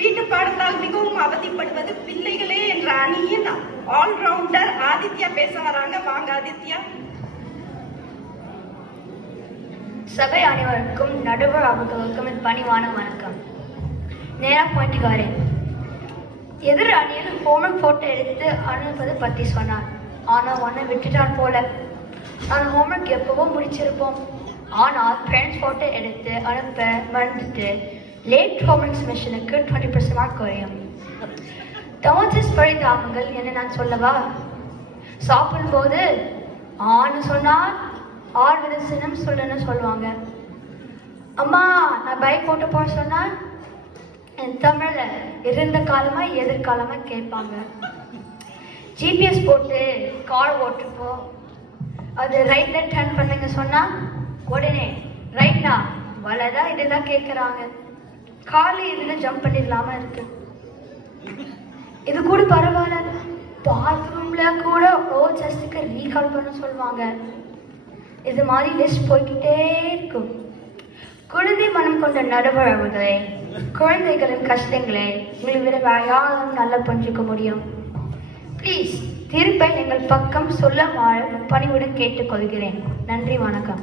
வீட்டு பாடத்தால் மிகவும் அவதிப்படுவது பிள்ளைகளே என்ற அணியின் ஆல்ரவுண்டர் ஆதித்யா பேச வராங்க வாங்க ஆதித்யா. சபை அனைவருக்கும் நடுவர் அவர்களுக்கும் பணிவான வணக்கம். நேரா பாயிண்ட் வரேன். எதிர் அணியில் ஹோம்ஒர்க் போட்டோ எடுத்து அனுப்புவது பற்றி சொன்னார். ஆனால் ஒன்றை விட்டுட்டான் போல. அந்த ஹோம்ஒர்க் எப்பவும் முடிச்சிருப்போம். ஆனால் ஃப்ரெண்ட்ஸ் போட்டோ எடுத்து அனுப்ப மறந்துட்டு லேட் ஹோம்ஒர்க் மிஷனுக்கு டுவெண்ட்டி பர்சன்ட் மார்க் குறையும். டோமட்டிஸ் பரிதாபங்கள் என்ன நான் சொல்லவா? சாப்பிடும்போது ஆன்னு சொன்னால் ஆறு வித சினம் சொல்லுன்னு சொல்லுவாங்க. அம்மா நான் பைக் ஓட்ட போக சொன்னால் என் தமிழில் இருந்த காலமாக எதிர்காலமாக கேட்பாங்க. ஜிபிஎஸ் போட்டு கார் ஓட்டுப்போம் அது ரைட்ல டர்ன் பண்ணுங்க சொன்னால் உடனே ரைட்னா வலதா இதுதான் கேட்குறாங்க. கார்ல இதுல ஜம்ப் பண்ணிடலாமா இருக்கு? இது கூட பரவாயில்ல. பாத்ரூம்ல கூட ஓ ஜஸ்ட்டுக்கு ரீகால் பண்ண சொல்லுவாங்க. இது மாதிரி லிஸ்ட் போய்கிட்டே இருக்கும். குழந்தை மனம் கொண்ட நடுவர் குழந்தைகளின் கஷ்டங்களே உங்களை விட வேற யாரும் நல்லா புரிஞ்சுக்க முடியும். ப்ளீஸ் தீர்ப்பை எங்கள் பக்கம் சொல்ல பணிவுடன் கேட்டுக்கொள்கிறேன். நன்றி வணக்கம்.